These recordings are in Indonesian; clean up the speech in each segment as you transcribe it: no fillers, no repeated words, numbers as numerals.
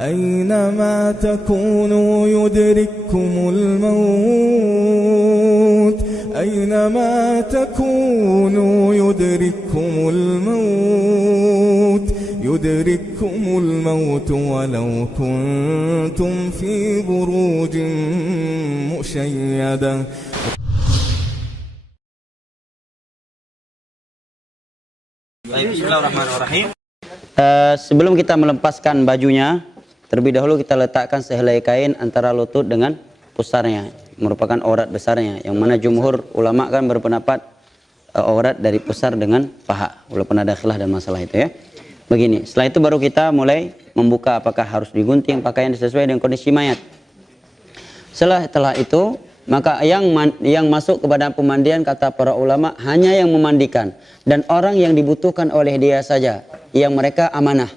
أينما تكونوا يدرككم الموت أينما تكونوا يدرككم الموت ولو كنتم في بروج مشيدة. Bismillahirrahmanirrahim. Sebelum kita melepaskan bajunya, terlebih dahulu kita letakkan sehelai kain antara lutut dengan pusarnya, merupakan aurat besarnya, yang mana jumhur ulama kan berpendapat aurat dari pusar dengan paha, walaupun ada khilaf dan masalah itu ya. Begini, setelah itu baru kita mulai membuka apakah harus digunting pakaian sesuai dengan kondisi mayat. Setelah itu, maka yang masuk kepada pemandian kata para ulama hanya yang memandikan dan orang yang dibutuhkan oleh dia saja, yang mereka amanah.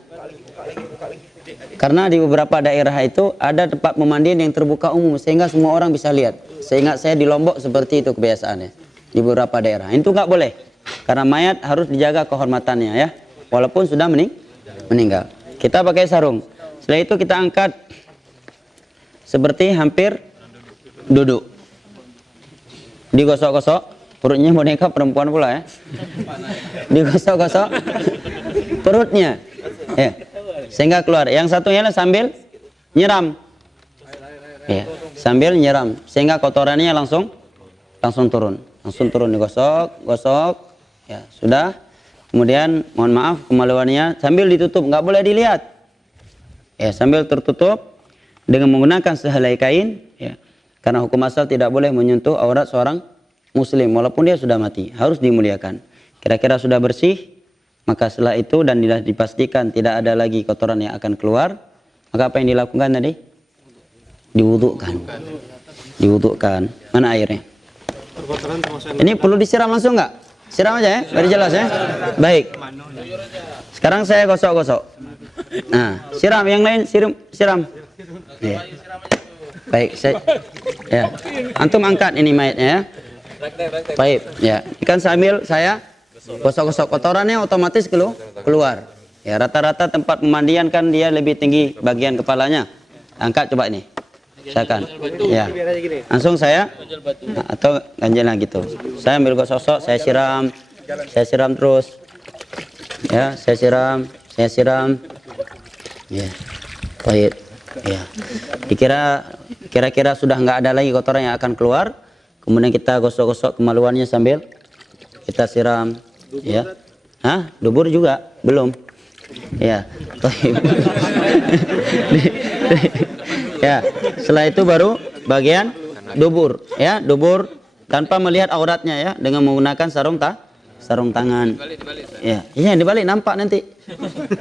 Karena di beberapa daerah itu ada tempat pemandian yang terbuka umum sehingga semua orang bisa lihat. Sehingga saya di Lombok seperti itu kebiasaannya di beberapa daerah. Itu nggak boleh karena mayat harus dijaga kehormatannya ya, walaupun sudah meninggal. Kita pakai sarung. Setelah itu kita angkat seperti hampir duduk. Digosok-gosok, perutnya boneka perempuan pula ya. Digosok-gosok perutnya. Ya. Sehingga keluar. Yang satunya sambil nyiram. Ya, sambil nyiram sehingga kotorannya langsung turun. Langsung turun digosok, gosok. Ya, sudah. Kemudian mohon maaf kemaluannya sambil ditutup, nggak boleh dilihat. Ya, sambil tertutup dengan menggunakan sehelai kain, ya. Karena hukum asal tidak boleh menyentuh aurat seorang muslim walaupun dia sudah mati, harus dimuliakan. Kira-kira sudah bersih, maka setelah itu dan dipastikan tidak ada lagi kotoran yang akan keluar, maka apa yang dilakukan tadi? Diwudukkan. Mana airnya? Ini perlu disiram langsung nggak? Siram aja ya, biar jelas ya. Baik. Sekarang saya gosok-gosok. Nah, siram yang lain, siram. Ya. Baik, ya. Antum angkat ini mayatnya ya. Baik, ya. Ikan sambil saya gosok-gosok, kotorannya otomatis keluar. Ya, rata-rata tempat pemandian kan dia lebih tinggi bagian kepalanya. Angkat coba ini. Silakan. Ya. Langsung saya atau ganjel gitu. Saya ambil gosok, saya siram terus. Ya, saya siram. Ya. Baik. Ya. Kira-kira sudah nggak ada lagi kotoran yang akan keluar. Kemudian kita gosok-gosok kemaluannya sambil kita siram. Ya. Hah? Dubur juga? Belum. Ya. Ya. Setelah itu baru bagian dubur. Ya, dubur tanpa melihat auratnya ya, dengan menggunakan sarung tangan. Ya. Iya, dibalik nampak nanti.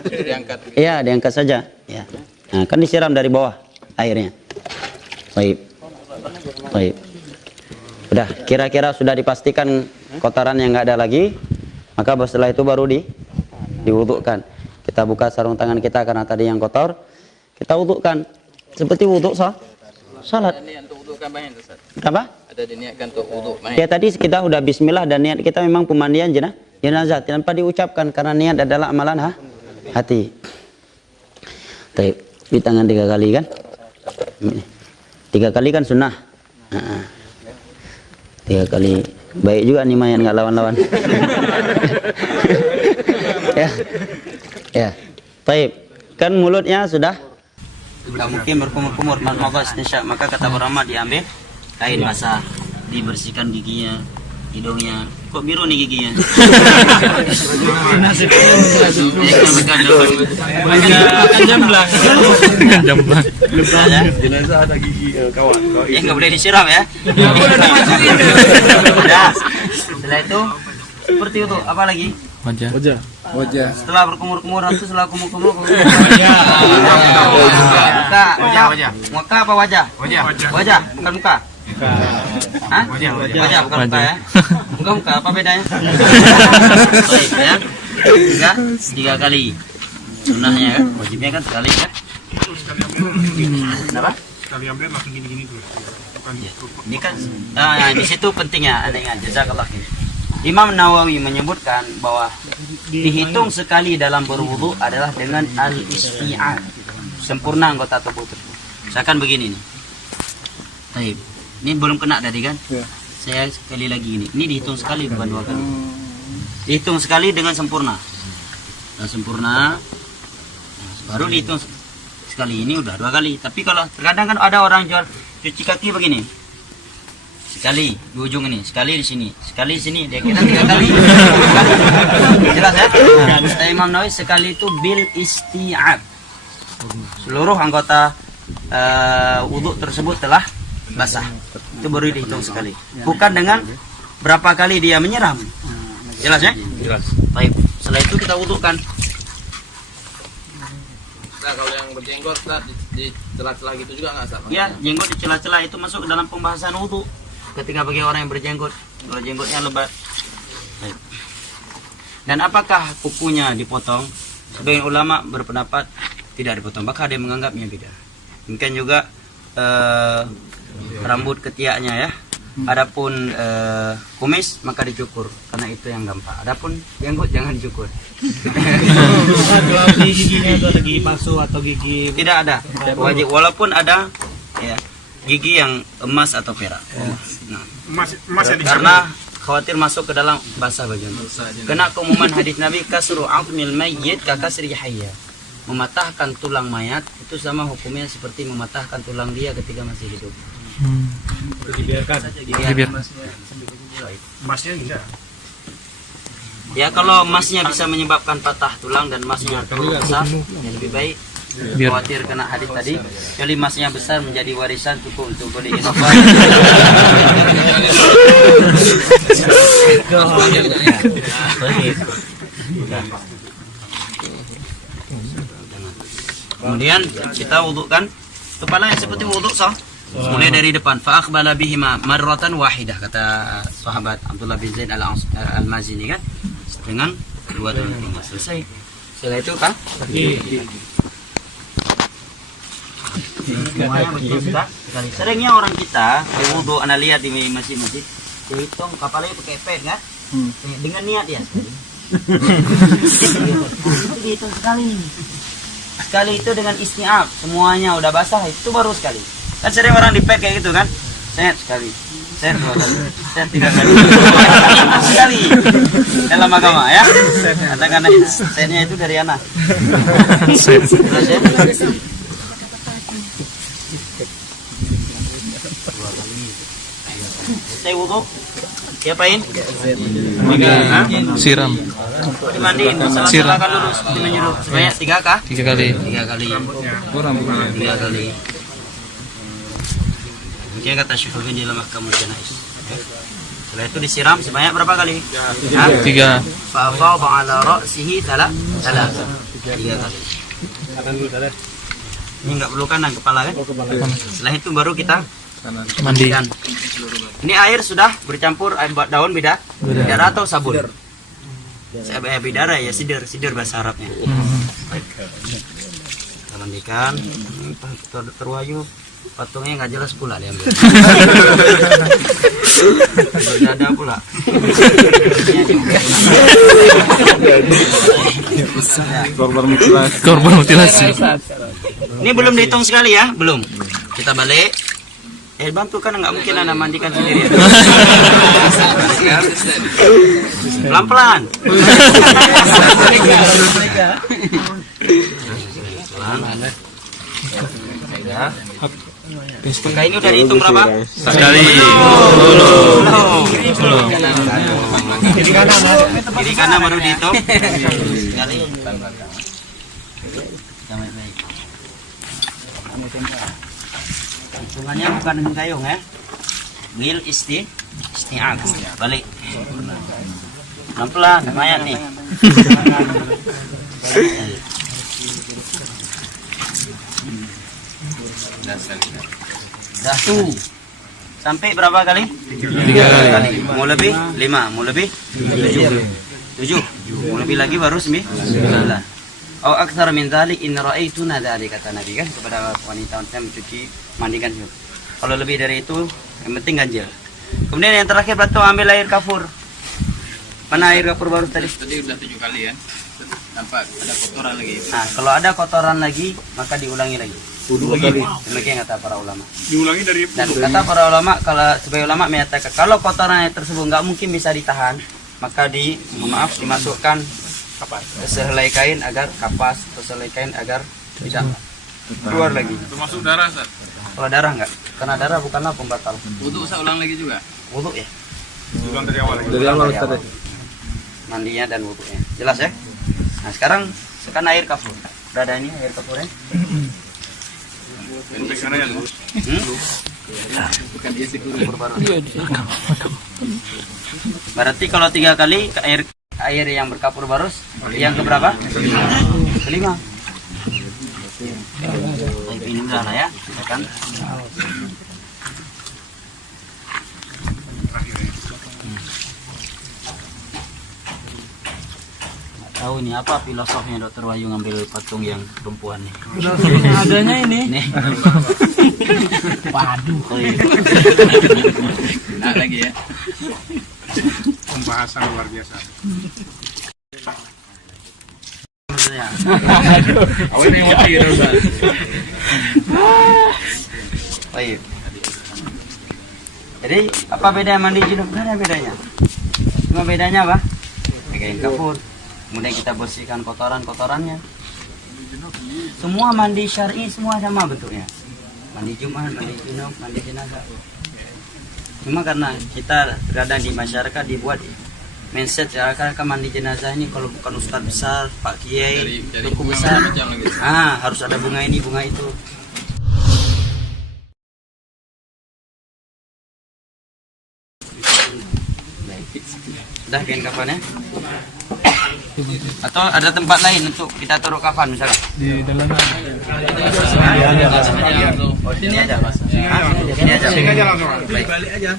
Diangkat. Iya, diangkat saja. Ya. Nah, kan disiram dari bawah airnya. Baik. Udah, kira-kira sudah dipastikan kotoran yang nggak ada lagi, maka setelah itu baru diwudukkan. Kita buka sarung tangan kita karena tadi yang kotor, kita wudukkan seperti wuduk salat. Apa? Ada diniatkan untuk wuduk. Ya tadi kita udah bismillah dan niat kita memang pemandian jenazah tanpa diucapkan karena niat adalah amalan hati. Baik. Di tangan 3 kali kan? 3 kali kan sunnah. 3 kali. Baik juga nih mayat nggak lawan-lawan. Ya. Baik. Kan mulutnya sudah mungkin berkumur-kumur, maka kata ulama diambil kain basah, dibersihkan giginya, hidungnya. Kok biru nih giginya? Jamblang. Jenazah ada gigi kawan. Ya nggak boleh disiram ya. Nah, setelah itu seperti itu apa lagi? Wajah. Setelah berkumur-kumur nanti setelah kumur-kumur. Wajah. Muka apa wajah? Wajah, bukan muka. Hah? Wajah bukan muka ya. Muka apa bedanya? Baik ya. 3 kali. Sunnahnya kan, wajibnya kan sekali ya. Kenapa? Sekali ambil langsung gini-gini dulu. Ini kan di situ pentingnya ada ingat jazakallah. Imam Nawawi menyebutkan bahwa dihitung sekali dalam berwudu adalah dengan al-isti'an, sempurna anggota tubuh tersebut. Misalkan begini nih. Baik. Ini belum kena tadi kan? Saya sekali lagi ini. Ini dihitung sekali bukan 2 kali. Dihitung sekali dengan sempurna. Nah, sempurna. Nah, baru dihitung sekali, ini udah 2 kali. Tapi kalau terkadang kan ada orang jual cuci kaki begini. Sekali di ujung ini, sekali di sini, sekali di sini, dia kira 3 kali. Jelas ya? Nah, kata Imam Nawawi sekali itu bil isti'ab. Seluruh anggota wudhu tersebut telah basah. Itu baru dihitung sekali. Bukan dengan berapa kali dia menyiram. Jelas ya? Jelas. Baik. Setelah itu kita wudhukan. Nah, kalau yang berjenggot di celah-celah gitu juga nggak sah? Ya, jenggot di celah-celah itu masuk ke dalam pembahasan wudhu. Ketika bagi orang yang berjenggot, kalau jenggotnya lebat. Baik. Dan apakah kukunya dipotong? Sebagian ulama berpendapat tidak dipotong, maka ada yang menganggapnya beda. Mungkin juga rambut ketiaknya ya. Adapun kumis maka dicukur, karena itu yang gampang. Adapun jenggot jangan dicukur. Kalau giginya itu ada gigi palsu atau gigi Tidak ada, wajib walaupun ada ya gigi yang emas atau perak. Nah, karena khawatir masuk ke dalam basah bagian. Kena keumuman hadis Nabi kasru aqmil mayyit ka kasri hayya. Mematahkan tulang mayat itu sama hukumnya seperti mematahkan tulang dia ketika masih hidup. dibiarkan. Emasnya bisa. Ya kalau emasnya bisa menyebabkan patah tulang dan emasnya terlalu besar, ya lebih baik. Khawatir kena hadis tadi, jadi emasnya besar menjadi warisan cukup untuk beli inovasi. Kemudian kita wudhukan kepala yang seperti wudhu sah. Mulai dari depan. Fa akhbala bihima marratan wahidah, kata sahabat Abdullah bin Zaid al-Mazini kan, dengan 2 dan 3 selesai. Setelah itu kan semuanya betul sudah sekali. Seringnya orang kita wudhu, anda lihat di masjid-masjid, dia hitung kepalanya pakai pet kan, dengan niat dia sekali. Dihitung sekali itu dengan isti'ab, semuanya udah basah, itu baru sekali. Kan sering orang di pet kayak gitu kan, set sekali, set 2 kali, set 3 kali, sekali dalam agama ya. Katakan setnya itu dari anak. Saya wudhu, diapain? Siram. Dimandiin, salah-salahkan dulu, menyuruh sebanyak 3 kah? 3 kali. 3 kali. 3 kali. Mungkin kata Syukurin di dalam mahkamah janais. Setelah itu disiram sebanyak berapa kali? 3. Fa'afau ba'ala ra'sihi 3 kali. Ini enggak perlu kanan kepala kan? Setelah itu baru kita Mandi. Ini air sudah bercampur daun bidara atau sabun? Bidara ya, sidir bahasa Arabnya. Baik. Kita mandikan. Terwayu patungnya nggak jelas pula diambil. Tidak ada pula. Korban mutilasi. Ini belum dihitung sekali ya, belum. Kita balik. Bantu kan nggak mungkin anda mandikan sendiri. Pelan-pelan. Maka ini udah dihitung berapa? Sekali. Kiri kanan baru dihitung. Sekali. Hitungannya bukan dengan gayung ya. Bil isti'ab. Balik. Pelan-pelan, lumayan nih. Dah tuh. Sampai berapa kali? 3 kali. Mau lebih? 5. Mau lebih? 7. Mau lebih lagi baru 9. Au aktsar min dzalik in ra'aituna dzalik, kata Nabi kan kepada wanita-wanita mencuci mandikan juga. Kalau lebih dari itu yang penting ganjil. Kemudian yang terakhir batu ambil air kafur. Mana air kafur baru tadi? Tadi udah 7 kali ya. nampak ada kotoran lagi. Nah, kalau ada kotoran lagi, maka diulangi lagi. Demikian kata para ulama. Diulangi dari Dan kata para ulama, kalau sebagai ulama menyatakan kalau kotoran tersebut nggak mungkin bisa ditahan, maka dimasukkan sehelai kain agar kapas, sehelai kain agar tidak keluar lagi. Termasuk darah, Ustaz. Kalau darah nggak, karena darah bukanlah pembatal. Wudu saya ulang lagi juga. Wudu ya. ulang dari awal. Dari awal mandinya dan wudunya. Jelas ya? Nah sekarang air kafur. Udah ada ini air kafurnya. Bukan dia sih guru. Berarti kalau 3 kali air yang berkapur barus, yang keberapa? Kelima. Ini udah lah ya, kan? Tahu ini apa filosofnya Dokter Wahyu ngambil patung yang perempuan nih? Adanya ini. Nih. Waduh. Nah lagi ya. Pembahasan luar biasa. Awalnya yang mati gitu, Ustaz. Baik. Jadi apa bedanya mandi junub? Gak ada bedanya. Cuma bedanya apa? Pegang kapur. Kemudian kita bersihkan kotoran-kotorannya. Semua mandi syar'i semua sama bentuknya. Mandi Jumat, mandi junub, mandi jenazah. Cuma karena kita terkadang di masyarakat dibuat mindset ya kan mandi jenazah ini kalau bukan ustadz besar, Pak Kiai, tuku besar, harus ada bunga ini, bunga itu. Sudah kain kafannya? Atau ada tempat lain untuk kita taruh kafan misalnya? Di dalam. Oh, sini aja. Sini aja. Sini aja langsung. Balik aja.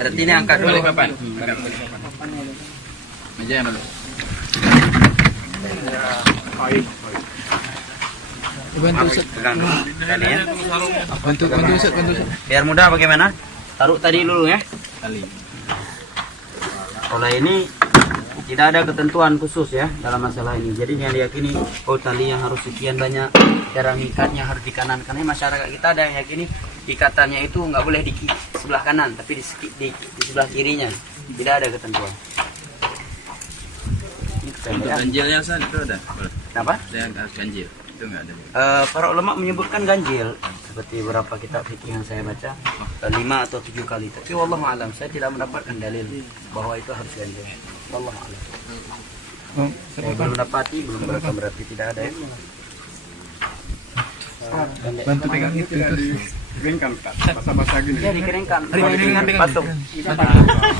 Berarti ini angkat dulu. Kapan? Meja yang dulu. Bantu Ustaz. Pegang dulu. Tadi ya. Bantu Ustaz. Biar mudah bagaimana? Taruh tadi dulu ya. Kali. Kalau ini tidak ada ketentuan khusus ya dalam masalah ini. Jadi yang diyakini talinya harus sekian banyak, cara ngikatnya harus di kanan. Karena masyarakat kita ada yang yakini ikatannya itu nggak boleh di sebelah kanan, tapi di sebelah kirinya. Tidak ada ketentuan. Untuk ganjilnya Ustaz itu ada. Kenapa? Ada yang harus ganjil. Itu enggak ada. Para ulama menyebutkan ganjil seperti beberapa kitab fikih yang saya baca 5 atau 7 kali. Tapi wallahu alam saya tidak mendapatkan dalil bahwa itu harus ganjil. Wallahu alam. Saya belum dapati, belum berarti tidak ada ya. Bantu pegang itu. Keringkan, basah-basah gini. Ya dikeringkan. Dikeringkan patung.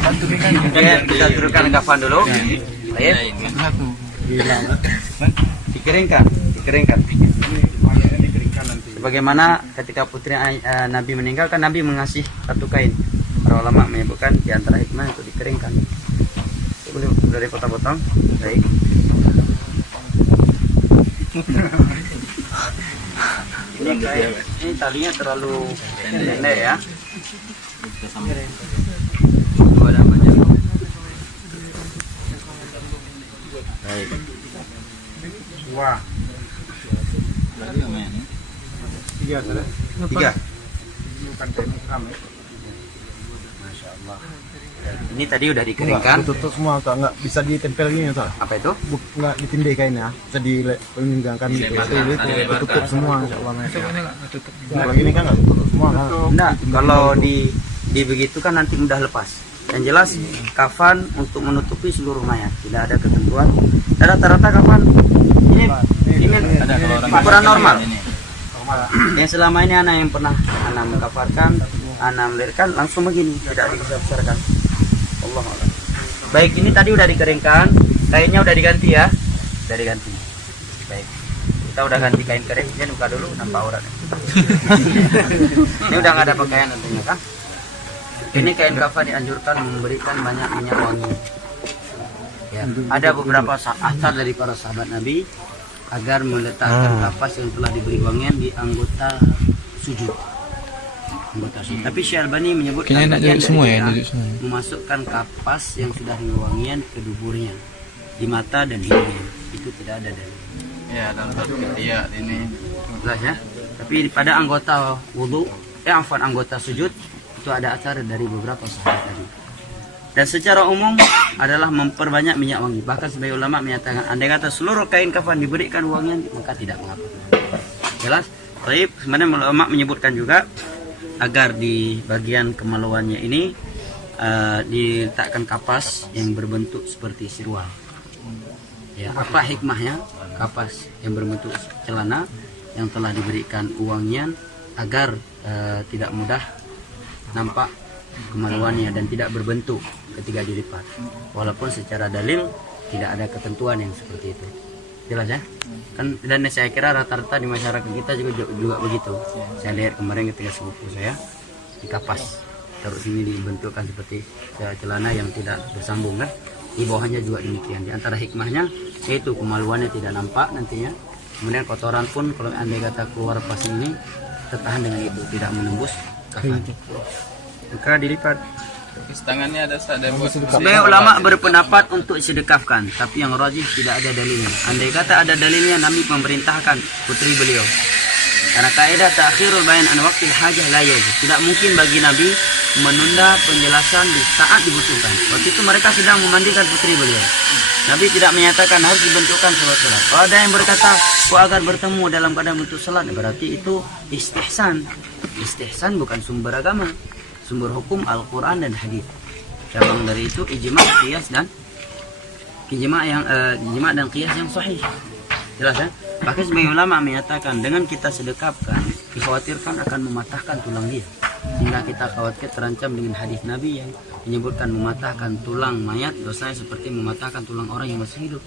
Bantu pegang. Ya, kita turunkan kafan dulu. Baik. Dikeringkan. Sebagaimana ketika putri Nabi meninggal kan Nabi mengasih satu kain. Para ulama menyebutkan di antara hikmah untuk dikeringkan. Boleh dari potong-potong. Baik. Ini talinya terlalu pendek ya. Baik. Wah. 3 sudah. 3. Bukan kain kami. Masya Allah. Ini tadi udah dikeringkan. Tutup semua Kak, nggak bisa ditempel gini Kak. Apa itu? Nggak ditindih kainnya, bisa dilenggangkan gitu. Tutup semua Insya Allah. Kalau gini kan nggak tutup semua kan. Enggak, kalau di begitu kan nanti mudah lepas. Yang jelas kafan untuk menutupi seluruh mayat, tidak ada ketentuan. Dan rata-rata kafan ini ukuran normal. Yang selama ini anak yang pernah anak mengkafarkan, anak melahirkan langsung begini, tidak dibesarkan. Allah Allah. Baik, ini tadi udah dikeringkan, kainnya udah diganti ya, udah diganti. Baik, kita udah ganti kain kering, dia buka dulu nampak aurat. Ini udah nggak ada pakaian tentunya kan? Ini kain kafan dianjurkan memberikan banyak minyak wangi. Ya, ada beberapa asar dari para sahabat Nabi agar meletakkan kapas yang telah diberi wangian di anggota sujud. Tapi Syekh Albani menyebutkan kayaknya enak duduk semua ya, duduk semua. Memasukkan kapas yang sudah diberi wangian ke duburnya, di mata dan hidungnya. itu tidak ada dalil. Ya, dalam satu iya ini. Jelas ya. Tapi pada anggota wudu, anggota sujud itu ada acara dari beberapa sahabat tadi. Dan secara umum adalah memperbanyak minyak wangi. Bahkan sebagai ulama menyatakan andai kata seluruh kain kafan diberikan wangian maka tidak mengapa. Jelas? Baik, sebenarnya ulama menyebutkan juga agar di bagian kemaluannya ini diletakkan kapas yang berbentuk seperti sirwal. Ya, apa hikmahnya? Kapas yang berbentuk celana yang telah diberikan wangian agar tidak mudah nampak kemaluannya dan tidak berbentuk ketika dilipat. Walaupun secara dalil tidak ada ketentuan yang seperti itu. Jelas ya? Kan dan saya kira rata-rata di masyarakat kita juga begitu. Saya lihat kemarin ketika sepupu saya dikapas, terus ini dibentukkan seperti celana yang tidak bersambung kan? Di bawahnya juga demikian. Di antara hikmahnya yaitu kemaluannya tidak nampak nantinya. Kemudian kotoran pun kalau andai kata keluar pas ini tertahan dengan itu, tidak menembus kafan. Maka dilipat. Tangannya ada buat Sebagai ulama berpendapat untuk sedekahkan, tapi yang rajih tidak ada dalilnya. Andai kata ada dalilnya, Nabi memerintahkan putri beliau. Karena kaidah ta'khirul bayan an waqtil hajah la yajuz. Tidak mungkin bagi Nabi menunda penjelasan di saat dibutuhkan. Waktu itu mereka sedang memandikan putri beliau. Nabi tidak menyatakan harus dibentukkan salat. Kalau ada yang berkata, agar bertemu dalam keadaan bentuk salat, berarti itu istihsan. Istihsan bukan sumber agama. Sumber hukum Al-Quran dan hadis. Cabang dari itu ijma, qiyas dan ijma dan qiyas yang sahih. Jelas ya? Bahkan sebagian ulama menyatakan dengan kita sedekapkan, dikhawatirkan akan mematahkan tulang dia. Sehingga kita khawatir terancam dengan hadis Nabi yang menyebutkan mematahkan tulang mayat dosanya seperti mematahkan tulang orang yang masih hidup.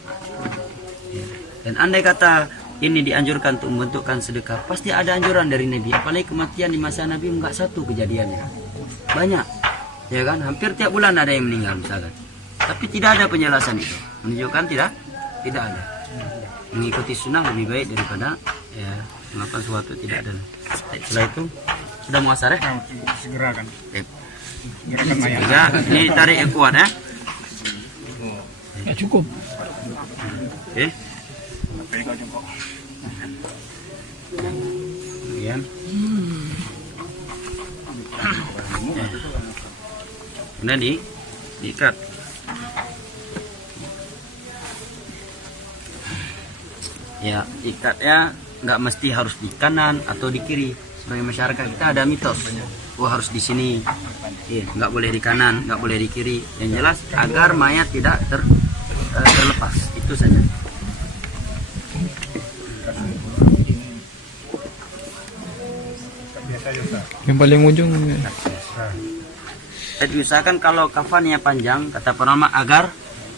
Ya. Dan andai kata ini dianjurkan untuk membentukkan sedekah, pasti ada anjuran dari Nabi. Apalagi kematian di masa Nabi enggak satu kejadiannya. Banyak, ya kan? Hampir tiap bulan ada yang meninggal misalkan. Tapi tidak ada penjelasan itu. Menunjukkan tidak ada. Mengikuti sunnah lebih baik daripada ya melakukan sesuatu tidak ada. Setelah itu sudah muasar ya? Segera kan. Segerakan mayat. Ini tarik yang kuat ya. Ya cukup. Oke. Kemudian. Kemudian diikat. Ya, ikatnya nggak mesti harus di kanan atau di kiri. Sebagai masyarakat kita ada mitos, harus di sini, nggak boleh di kanan, nggak boleh di kiri. Yang jelas agar mayat tidak terlepas, itu saja. Yang paling ujung. Jadi usahakan kalau kafannya panjang, kata penama agar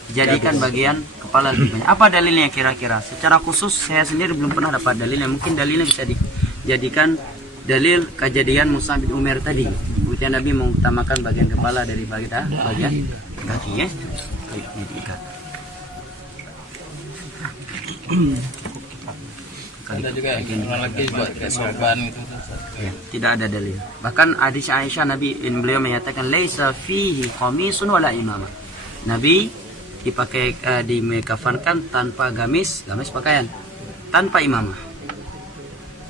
jadikan bagian kepala lebih banyak. Apa dalilnya kira-kira? Secara khusus saya sendiri belum pernah dapat dalilnya. Mungkin dalilnya bisa dijadikan dalil kejadian Mus'ab bin Umair tadi. Kemudian Nabi mengutamakan bagian kepala dari bagian kaki ya. Diikat. Ada juga yang lagi buat kayak sorban gitu. Ya, tidak ada dalil. Bahkan hadis Aisyah Nabi beliau menyatakan laisa fihi qamisun wala imamah. Nabi dipakai dikafankan tanpa gamis pakaian, tanpa imamah.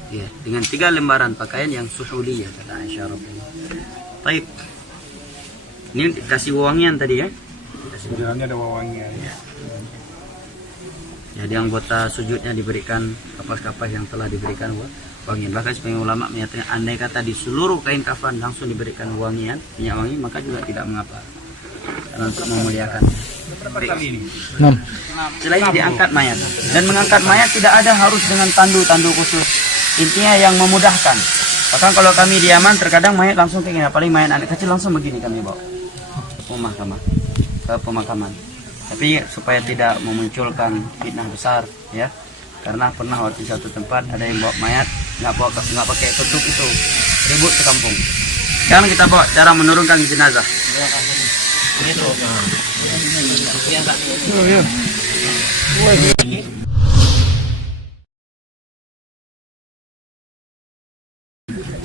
Ya, dengan 3 lembaran pakaian yang suhuliyah kata Aisyah radhiyallahu anha. Baik. Ini dikasih wangian tadi ya. Jalannya ada wawangian. Ya, di anggota sujudnya diberikan kapas-kapas yang telah diberikan wangian. Bahkan sebagian ulama menyatakan andai kata di seluruh kain kafan langsung diberikan wangian, minyak wangi, maka juga tidak mengapa. Karena untuk memuliakan. Setelah ini diangkat mayat. Dan mengangkat mayat tidak ada harus dengan tandu khusus. Intinya yang memudahkan. Bahkan kalau kami di Yaman terkadang mayat langsung kayak gini, apalagi mayat anak kecil langsung begini kami bawa ke pemakaman. Tapi supaya tidak memunculkan fitnah besar ya, karena pernah waktu di satu tempat ada yang bawa mayat nggak pakai tutup, itu ribut sekampung. Sekarang kita bawa cara menurunkan jenazah.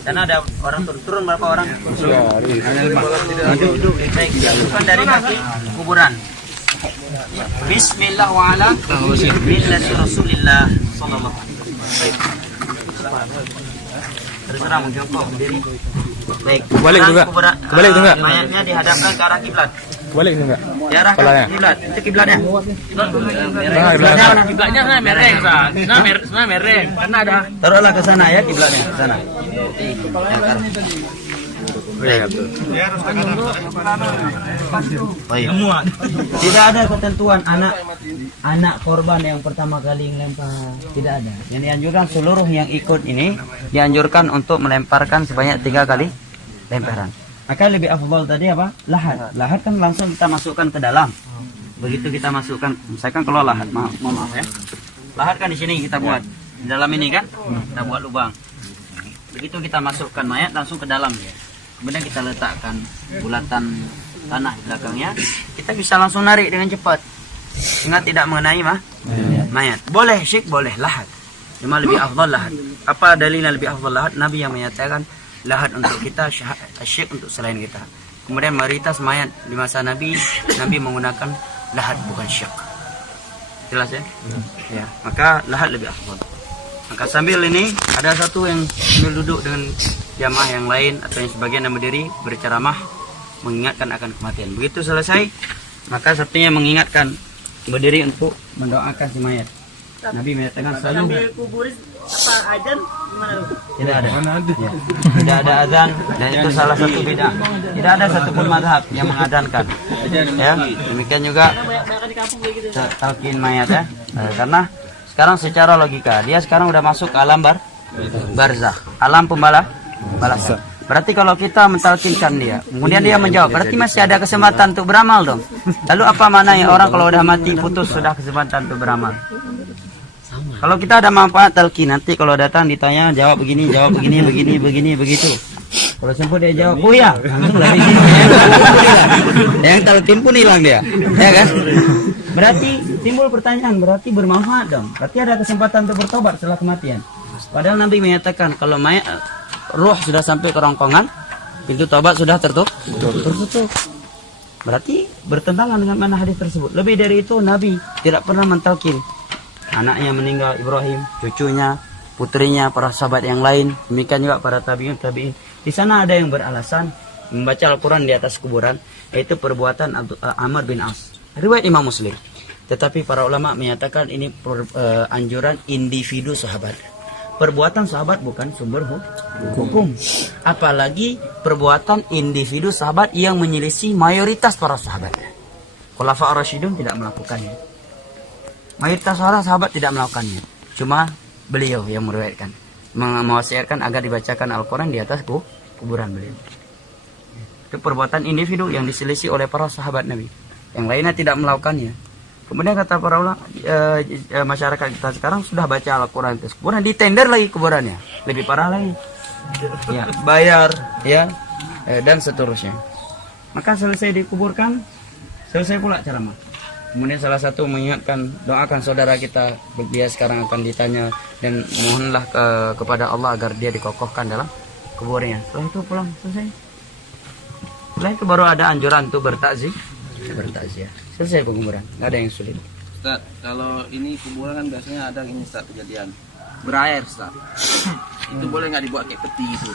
Karena ada orang turun berapa orang? Duduk dari kaki kuburan. Bismillah wa ala millati Rasulillah sallallahu alaihi wasallam. Terserah mau jongkok berdiri. Baik. Kebalik juga. Kebalik juga. Mayatnya dihadapkan ke arah kiblat. Kebalik juga. Diarahkan ke kiblat. Itu kiblatnya. Kiblatnya sana mereng, sana mereng. Karena ada. Taruhlah ke sana ya kiblatnya, ke sana. Baik. Tidak ada ketentuan anak korban yang pertama kali melempar, tidak ada. Yang dianjurkan seluruh yang ikut ini dianjurkan untuk melemparkan sebanyak 3 kali lemparan. Maka lebih afdal tadi apa? Lahat. Lahat kan langsung kita masukkan ke dalam. Begitu kita masukkan, misalkan kalau lahat, maaf ya. Lahat kan di sini kita buat. Di dalam ini kan kita buat lubang. Begitu kita masukkan mayat langsung ke dalam ya. Kemudian kita letakkan bulatan tanah di belakangnya, kita bisa langsung narik dengan cepat sehingga tidak mengenai mayat. Boleh syik, boleh lahat, cuma lebih afdal lahat. Apa dalilnya lebih afdal lahat? Nabi yang menyatakan lahat untuk kita, syik untuk selain kita. Kemudian mayoritas mayat di masa Nabi menggunakan lahat bukan syik. Jelas ya? Ya, maka lahat lebih afdal. Maka sambil ini ada satu yang sambil duduk dengan jamaah yang lain atau yang sebagian yang berdiri berceramah mengingatkan akan kematian. Begitu selesai, maka satunya mengingatkan berdiri untuk mendoakan si mayat. Nabi menyatakan selalu tidak ada. Ya. Tidak ada azan dan itu salah satu beda. Tidak ada satupun mazhab yang mengadankan. Ya, demikian juga talqin mayat ya. Karena sekarang secara logika dia sekarang udah masuk ke alam barzakh, alam pembalasan. Berarti kalau kita mentalkinkan dia, kemudian dia menjawab, berarti masih ada kesempatan untuk beramal dong. Lalu apa maknanya orang kalau udah mati putus sudah kesempatan untuk beramal? Kalau kita ada manfaat talqin, nanti kalau datang ditanya jawab begini, begitu. Kalau sempat dia jawab, oh ya, langsung lari sini. Yang talqin pun hilang dia, ya kan? Berarti timbul pertanyaan, berarti bermanfaat dong. Berarti ada kesempatan untuk bertobat setelah kematian. Padahal Nabi menyatakan kalau mayat roh sudah sampai ke rongkongan, pintu tobat sudah tertutup. Berarti bertentangan dengan mana hadis tersebut. Lebih dari itu Nabi tidak pernah mentalkin anaknya meninggal Ibrahim, cucunya, putrinya, para sahabat yang lain, demikian juga para tabi'in. Di sana ada yang beralasan membaca Al-Quran di atas kuburan, yaitu perbuatan Amr bin As. Riwayat Imam Muslim. Tetapi para ulama menyatakan ini anjuran individu sahabat. Perbuatan sahabat bukan sumber hukum. Apalagi perbuatan individu sahabat yang menyelisih mayoritas para sahabat. Khulafa ar-Rasyidun tidak melakukannya. Mayoritas para sahabat tidak melakukannya. Cuma beliau yang meriwayatkan, mewasiatkan agar dibacakan Al-Quran di atas kuburan beliau. Itu perbuatan individu yang diselisih oleh para sahabat Nabi. Yang lainnya tidak melakukannya. Kemudian kata para ulama, masyarakat kita sekarang sudah baca Al-Quran itu, kemudian ditender lagi kuburannya, lebih parah lagi. Ya, bayar, ya, dan seterusnya. Maka selesai dikuburkan, selesai pula ceramah. Kemudian salah satu mengingatkan, doakan saudara kita, dia sekarang akan ditanya, dan mohonlah kepada Allah agar dia dikokohkan dalam kuburnya. Setelah itu pulang, selesai. Setelah itu baru ada anjuran untuk bertakziah. Selesai penguburan, nggak ada yang sulit. Ustaz, kalau ini kuburan kan biasanya ada ini Ustaz kejadian berair Ustaz. Itu boleh nggak dibuat kayak peti itu?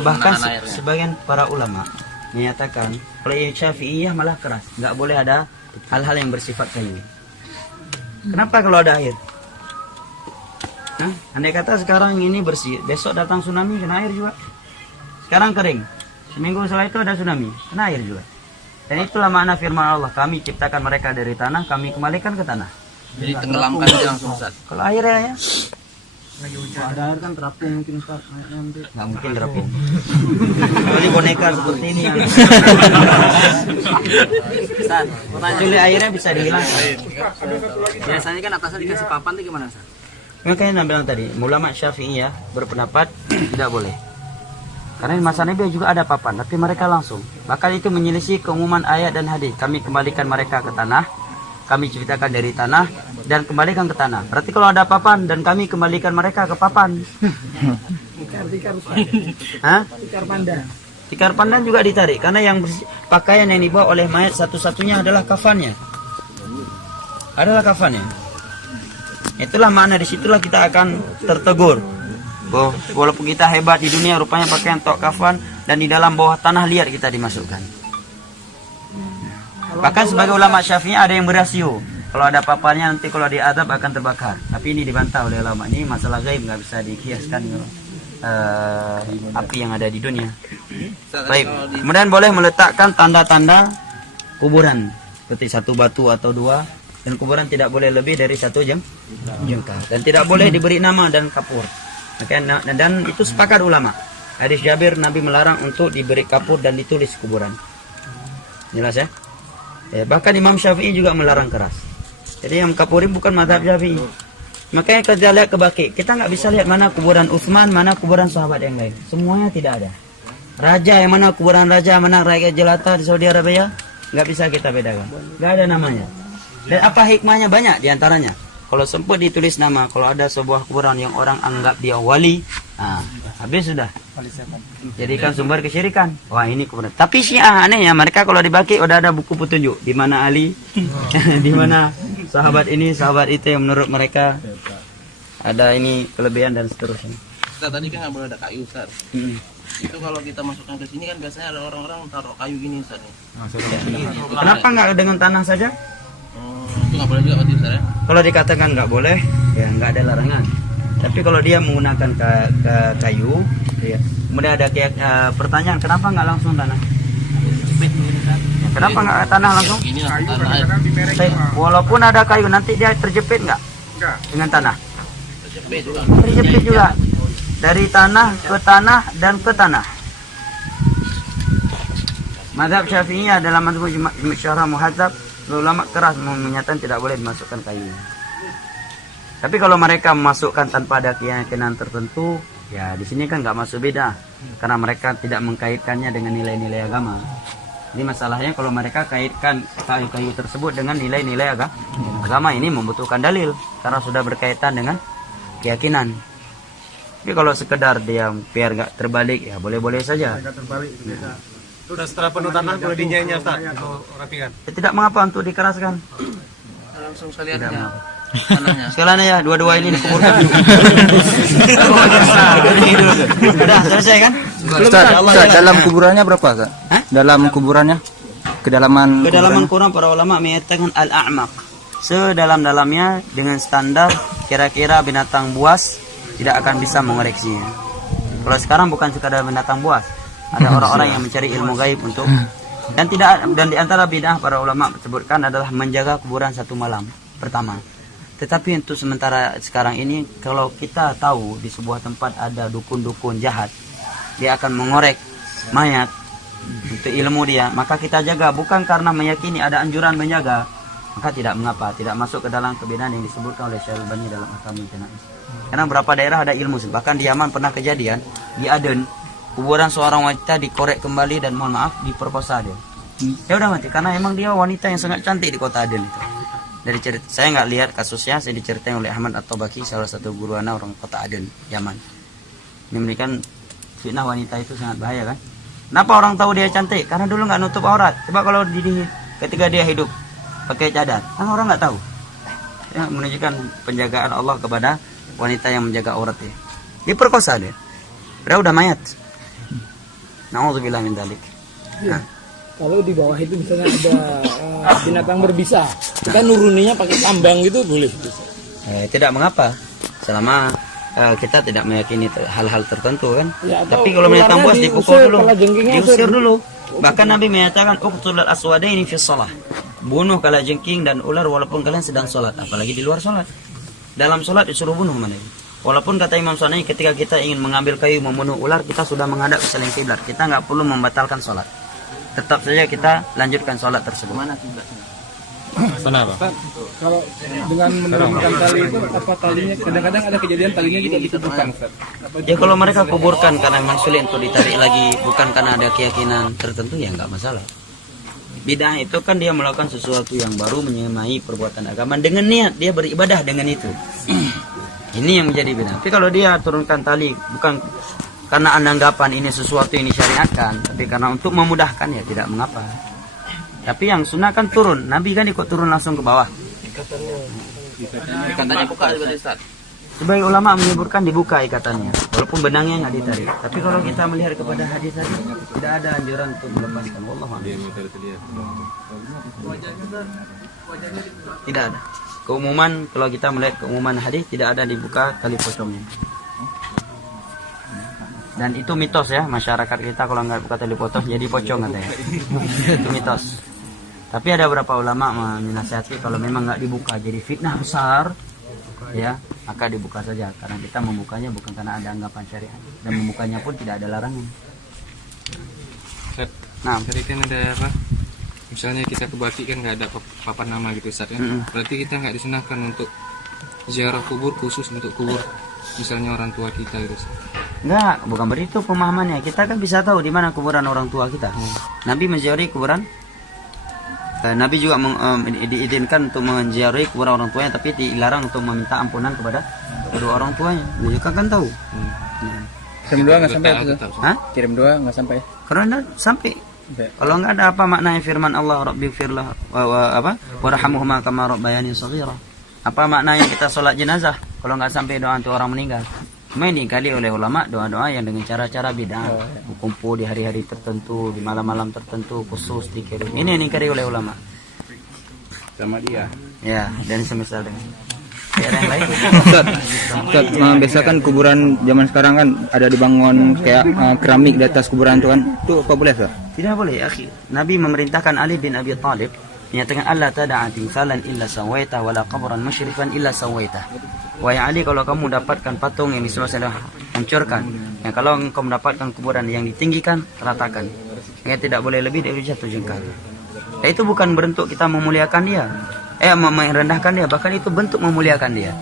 Bahkan sebagian para ulama menyatakan kalau Syafi'iyah malah keras, nggak boleh ada hal-hal yang bersifat kayu. Kenapa kalau ada air? Andai kata sekarang ini bersih, besok datang tsunami kena air juga. Sekarang kering, seminggu setelah itu ada tsunami, kena air juga. Dan itulah makna firman Allah, kami ciptakan mereka dari tanah, kami kembalikan ke tanah. Jadi tenggelamkan aja langsung Ustaz. Kalau airnya ya, Ada air kan terapung mungkin Ustaz. nggak mungkin terapung. Kecuali boneka seperti ini yang kecuali airnya bisa dihilangkan. Biasanya kan atasnya dikasih papan itu gimana Ustaz? Makanya bilang tadi, ulama Syafi'iyah berpendapat tidak boleh. Karena di masa Nabi juga ada papan, tapi mereka langsung. Bahkan itu menyelisih keumuman ayat dan hadis. Kami kembalikan mereka ke tanah, kami ciptakan dari tanah, dan kembalikan ke tanah. Berarti kalau ada papan, dan kami kembalikan mereka ke papan. Tikar Hah? Tikar panda. Tikar pandan juga ditarik karena yang pakaian yang dibawa oleh mayat satu-satunya adalah kafannya. Adalah kafannya. Itulah makna, disitulah kita akan tertegur. Walaupun kita hebat di dunia, rupanya pakaian tok kafan dan di dalam bawah tanah liat kita dimasukkan. Bahkan sebagai ulama Syafi'i ada yang berasio. Kalau ada paparnya nanti kalau diadab akan terbakar. Tapi ini dibantah oleh ulama, ini masalah gaib, nggak bisa dikiaskan api yang ada di dunia. Baik, kemudian boleh meletakkan tanda-tanda kuburan seperti satu batu atau dua, dan kuburan tidak boleh lebih dari satu jengkal, dan tidak boleh diberi nama dan kapur. Dan itu sepakat ulama. Hadis Jabir, Nabi melarang untuk diberi kapur dan ditulis kuburan. Jelas ya? Bahkan Imam Syafi'i juga melarang keras. Jadi yang kapuri bukan mazhab Syafi'i. Makanya kita lihat ke Baqi, kita nggak bisa lihat mana kuburan Utsman, mana kuburan sahabat yang lain. Semuanya tidak ada. Raja yang mana kuburan raja, mana rakyat jelata di Saudi Arabia, nggak bisa kita bedakan. Nggak ada namanya. Dan apa hikmahnya? Banyak diantaranya. Kalau sempat ditulis nama, kalau ada sebuah kuburan yang orang anggap dia wali, habis sudah. Jadikan sumber kesyirikan. Wah, ini kuburan. Tapi Syiah anehnya, mereka kalau di Baqi udah ada buku petunjuk di mana Ali, di mana sahabat ini, sahabat itu yang menurut mereka ada ini kelebihan dan seterusnya. Ustaz, tadi kan nggak boleh ada kayu, Ustaz. Itu kalau kita masukkan ke sini kan biasanya ada orang-orang taruh kayu gini, Ustaz. Kenapa nggak dengan tanah saja? Itu nggak boleh juga berarti, Ustaz ya? Kalau dikatakan nggak boleh, ya nggak ada larangan. Tapi kalau dia menggunakan kayu, ya. Kemudian ada pertanyaan, kenapa nggak langsung tanah? Kenapa nggak tanah langsung? Ini tanah. Walaupun ada kayu, nanti dia terjepit nggak dengan tanah? Terjepit juga. Dari tanah ke tanah dan ke tanah. Mazhab Syafi'i dalam mazhab Syarah Muhadzab, ulama keras menyatakan tidak boleh dimasukkan kayu. Tapi kalau mereka memasukkan tanpa ada keyakinan tertentu, ya di sini kan nggak masuk beda, karena mereka tidak mengkaitkannya dengan nilai-nilai agama. Ini masalahnya kalau mereka kaitkan kayu-kayu tersebut dengan nilai-nilai agama, ini membutuhkan dalil karena sudah berkaitan dengan keyakinan. Tapi kalau sekedar dia biar nggak terbalik, ya boleh-boleh saja. Sudah setelah penuh tanah boleh dinyainya, Ustaz, atau rapikan? Ya, tidak mengapa untuk dikeraskan. Langsung sekalian aja. Tanahnya. Sekalian ya, dua-dua ini dikuburkan. Sudah selesai kan? Ustaz, dalam kuburannya berapa, Ustaz? Dalam kuburannya? Kedalaman Quran para ulama menyatakan al-a'maq. Sedalam-dalamnya dengan standar kira-kira binatang buas tidak akan bisa mengoreksinya. Kalau sekarang bukan sekadar binatang buas, ada orang-orang yang mencari ilmu gaib untuk dan di antara bid'ah para ulama sebutkan adalah menjaga kuburan satu malam pertama. Tetapi untuk sementara sekarang ini, kalau kita tahu di sebuah tempat ada dukun-dukun jahat, dia akan mengorek mayat untuk ilmu dia, maka kita jaga bukan karena meyakini ada anjuran menjaga, maka tidak mengapa, tidak masuk ke dalam kebid'ahan yang disebutkan oleh Syekh Al-Albani dalam Ahkamul Janaiz. Karena beberapa daerah ada ilmu, bahkan di Yaman pernah kejadian di Aden, kuburan seorang wanita dikorek kembali dan mohon maaf diperkosa dia. Ya udah mati karena emang dia wanita yang sangat cantik di kota Aden itu. Dari cerita, saya nggak lihat kasusnya, saya diceritain oleh Ahmad At-Tabaki, salah satu guru anak orang kota Aden, Yaman. Ini memberikan fitnah wanita itu sangat bahaya kan? Kenapa orang tahu dia cantik? Karena dulu nggak nutup aurat. Coba kalau ketika dia hidup pakai cadar, kan orang nggak tahu. Ya, menunjukkan penjagaan Allah kepada wanita yang menjaga aurat dia. Diperkosa dia. Padahal udah mayat. Nauzubillah min dzalik. Nah. Kalau di bawah itu misalnya ada binatang berbisa, kita nuruninya pakai tambang gitu boleh? Tidak mengapa, selama kita tidak meyakini hal-hal tertentu kan. Ya, tapi kalau binatang buas dipukul dulu, diusir dulu. Bahkan Nabi menyatakan uqtulul aswadaini fi shalah. Bunuh kalajengking dan ular walaupun kalian sedang sholat, apalagi di luar sholat. Dalam sholat disuruh bunuh mana? Walaupun kata Imam Syafi'i ketika kita ingin mengambil kayu membunuh ular, kita sudah menghadap ke saling kiblat, kita nggak perlu membatalkan sholat. Tetap saja kita lanjutkan sholat tersebut. Mana kiblatnya? Kenapa? Kalau dengan menurunkan tali itu apa talinya? Kadang-kadang ada kejadian talinya tidak dikuburkan, Ustaz. Ya kalau mereka kuburkan karena memang sulit untuk ditarik lagi, bukan karena ada keyakinan tertentu, ya nggak masalah. Bid'ah itu kan dia melakukan sesuatu yang baru, menyamai perbuatan agama dengan niat dia beribadah dengan itu. Ini yang menjadi bid'ah. Tapi kalau dia turunkan tali bukan karena anda anggapan ini sesuatu yang disyariatkan, tapi karena untuk memudahkan ya tidak mengapa. Tapi yang sunnah kan turun, Nabi kan ikut turun langsung ke bawah. Katanya buka seperti Ustaz. Sebagai ulama menyebutkan dibuka ikatannya, walaupun benangnya nggak ditarik. Tapi kalau kita melihat kepada hadis tadi, tidak ada anjuran untuk melepaskan. Wallahu a'lam. Tidak ada. Keumuman, kalau kita melihat keumuman hadis, tidak ada dibuka tali pocongnya. Dan itu mitos ya, masyarakat kita kalau nggak buka tali pocong jadi pocong katanya. Itu mitos. Tapi ada beberapa ulama menasihati kalau memang nggak dibuka jadi fitnah besar, ya maka dibuka saja, karena kita membukanya bukan karena ada anggapan syariat, dan membukanya pun tidak ada larangan. Nah, tadi kan ada apa? Misalnya kita ke Baki kan nggak ada papan nama gitu Ustaz kan? Berarti kita nggak disunahkan untuk ziarah kubur khusus untuk kubur misalnya orang tua kita gitu. Enggak, bukan begitu pemahamannya. Kita kan bisa tahu di mana kuburan orang tua kita. Nabi menziarahi kuburan. Nabi juga diizinkan untuk menziarahi kuburan orang tuanya, tapi dilarang untuk meminta ampunan kepada kedua orang tuanya. Dia juga kan tahu. Kirim doa nggak sampai itu? Hah? Kirim doa nggak sampai? Karena sampai. Kalau nggak ada apa maknanya firman Allah Rabbighfirlah warhamhuma kama rabbayani shaghira. Apa maknanya kita sholat jenazah kalau nggak sampai doa untuk orang meninggal? Cuma ini kali oleh ulama doa-doa yang dengan cara-cara bid'ah, kumpul di hari-hari tertentu, di malam-malam tertentu khusus dikirim. Ini yang dikari oleh ulama. Sama dia. Ya, dan semisal dengan. Ada yang lain? Ustaz, biasa kan kuburan zaman sekarang kan ada dibangun kayak keramik di atas kuburan itu kan. Itu apa boleh Ustaz? Tidak boleh, akhi. Nabi memerintahkan Ali bin Abi Thalib menyatakan Allah tada'a timsalan illa sawaita wala qabran musyrifan illa sawaita. Wahai Ali, kalau kamu dapatkan patung yang disuruh hancurkan. Yang kalau engkau mendapatkan kuburan yang ditinggikan, ratakan. Ya, tidak boleh lebih dari 1 jengkal. Ya, itu bukan bentuk kita memuliakan dia, merendahkan dia, bahkan itu bentuk memuliakan dia.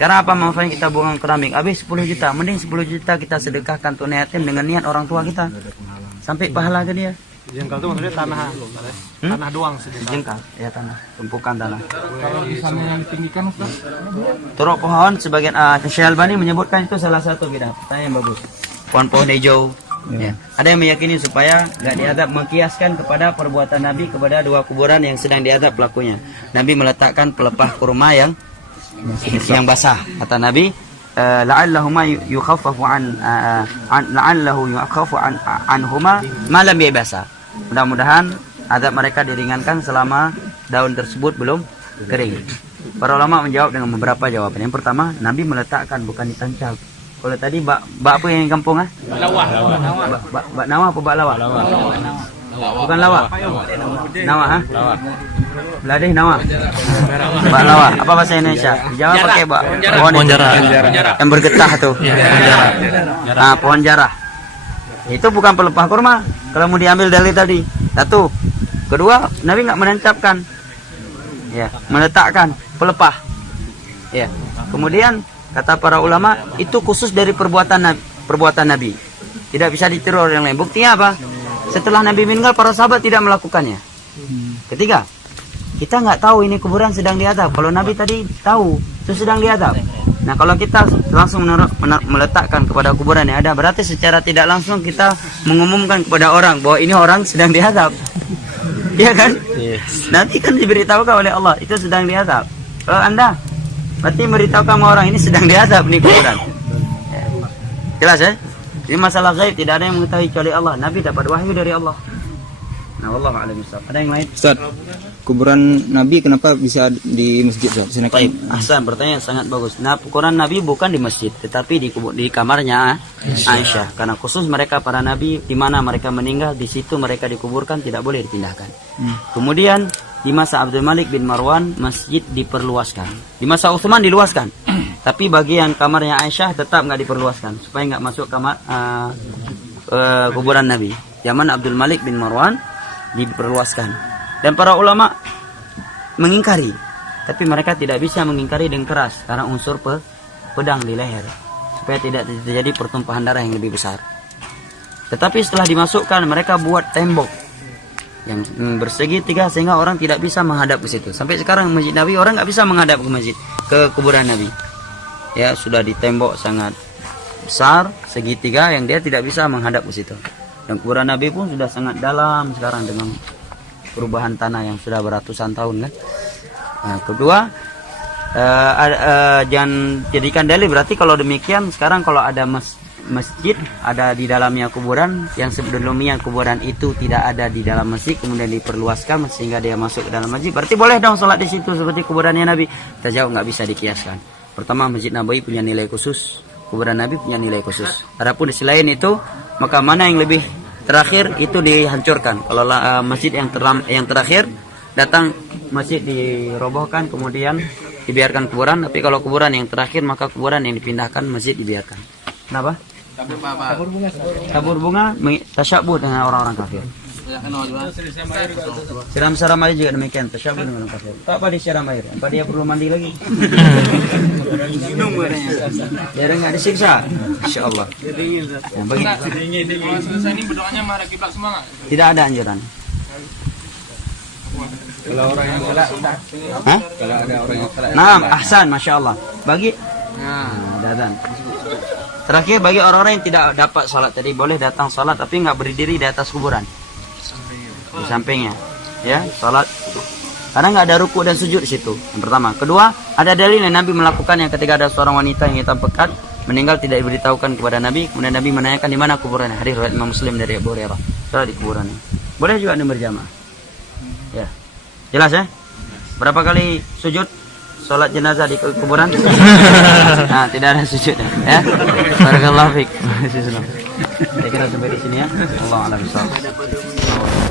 Karena apa manfaatnya kita buang keramik? Habis 10 juta, mending 10 juta kita sedekahkan tunai yatim dengan niat orang tua kita. Sampai pahala ke dia. Jengkal itu maksudnya tanah, tanah doang Jengkal, ya tanah, tumpukan tanah. Kalau misalnya yang ditinggikan Ustaz? Turuk pohon, sebagian Syekh Albani menyebutkan itu salah satu bid'ah. Pertanyaan yang bagus. Pohon-pohon hijau. Ya. Ada yang meyakini supaya nggak diadab, mengkiaskan kepada perbuatan Nabi kepada 2 kuburan yang sedang diadab pelakunya. Nabi meletakkan pelepah kurma yang basah. Kata Nabi, la'allahuma yukhaffafu anhuma ma lam yabasa. Mudah-mudahan azab mereka diringankan selama daun tersebut belum kering. Para ulama menjawab dengan beberapa jawaban. Yang pertama, Nabi meletakkan bukan ditancap. Kalau tadi bak apa yang kampung Lawah. Bak nawa apa bak lawa? Bukan lawa. Nawa Beladih nawa. Bak lawa. Apa bahasa Indonesia? Dijawab pakai bak pohon jarah. Yang bergetah tuh. Pohon jarah. Itu bukan pelepah kurma. Kalau mau diambil dalil tadi. 1. Kedua, Nabi nggak menancapkan. Ya, meletakkan pelepah. Ya. Kemudian kata para ulama itu khusus dari perbuatan Nabi. Tidak bisa ditiru orang lain. Buktinya apa? Setelah Nabi meninggal, para sahabat tidak melakukannya. Ketiga, kita nggak tahu ini kuburan sedang diadab. Kalau Nabi tadi tahu itu sedang diadab. Nah, kalau kita langsung meletakkan kepada kuburan yang ada, berarti secara tidak langsung kita mengumumkan kepada orang bahwa ini orang sedang diadab. Iya kan? Yes. Nanti kan diberitahukan oleh Allah itu sedang diadab. Kalau Anda berarti memberitahukan sama orang ini sedang diadab nih kuburan. Jelas ya? Ini masalah gaib, tidak ada yang mengetahui kecuali Allah. Nabi dapat wahyu dari Allah. Nah, wallahu a'lam bishawab. Ada yang lain? Ustaz, kuburan Nabi kenapa bisa di masjid Ustaz? Baik, Ahsan, pertanyaan sangat bagus. Nah, kuburan Nabi bukan di masjid, tetapi di kamarnya Aisyah. Karena khusus mereka para Nabi, di mana mereka meninggal, di situ mereka dikuburkan, tidak boleh dipindahkan. Kemudian di masa Abdul Malik bin Marwan, masjid diperluaskan. Di masa Utsman diluaskan. Tapi bagi yang kamarnya Aisyah tetap nggak diperluaskan, supaya nggak masuk kamar kuburan Nabi. Zaman Abdul Malik bin Marwan diperluaskan. Dan para ulama mengingkari, tapi mereka tidak bisa mengingkari dengan keras karena unsur pedang di leher, supaya tidak terjadi pertumpahan darah yang lebih besar. Tetapi setelah dimasukkan, mereka buat tembok yang bersegi 3 sehingga orang tidak bisa menghadap ke situ. Sampai sekarang masjid Nabi orang nggak bisa menghadap ke masjid, ke kuburan Nabi. Ya, sudah ditembok sangat besar segitiga yang dia tidak bisa menghadap ke situ. Dan kuburan Nabi pun sudah sangat dalam sekarang dengan perubahan tanah yang sudah beratusan tahun kan. Nah, kedua, jangan jadikan dalil, berarti kalau demikian sekarang kalau ada masjid ada di dalamnya kuburan, yang sebelumnya kuburan itu tidak ada di dalam masjid kemudian diperluaskan sehingga dia masuk ke dalam masjid, berarti boleh dong sholat di situ seperti kuburannya Nabi. Kita jawab nggak bisa dikiaskan. Pertama, Masjid Nabawi punya nilai khusus, kuburan Nabi punya nilai khusus. Adapun di selain itu, maka mana yang lebih terakhir itu dihancurkan. Kalau masjid yang terakhir datang masjid dirobohkan kemudian dibiarkan kuburan, tapi kalau kuburan yang terakhir maka kuburan yang dipindahkan, masjid dibiarkan. Kenapa? Tabur bunga tasyabuh dengan orang-orang kafir. Siram-siram air juga demikian, tasyabuh dengan orang kafir. Apa disiram air? Apa dia perlu mandi lagi? Biar enggak disiksa. Insyaallah. Ya, Kalau selesai ini berdoanya menghadap kiblat semua nggak? tidak ada anjuran. Kalau orang yang salah udah. Hah? Kalau ada orang yang salah. Nah, ahsan, masya Allah. Bagi datang. Terakhir, bagi orang-orang yang tidak dapat sholat tadi, boleh datang sholat tapi nggak berdiri di atas kuburan, di sampingnya, ya sholat. Karena nggak ada ruku dan sujud di situ. Yang pertama. Kedua, ada dalil yang Nabi melakukan yang ketika ada seorang wanita yang hitam pekat meninggal tidak diberitahukan kepada Nabi, kemudian Nabi menanyakan di mana kuburannya. Hadis riwayat Imam Muslim dari Abu Hurairah. Sholat di kuburannya. Boleh juga Anda berjamaah. Ya, jelas ya. Berapa kali sujud sholat jenazah di kuburan? Nah, tidak ada sujud ya. Barakallahu fiik. Saya kira sampai di sini ya. Allahu a'lam bishawab.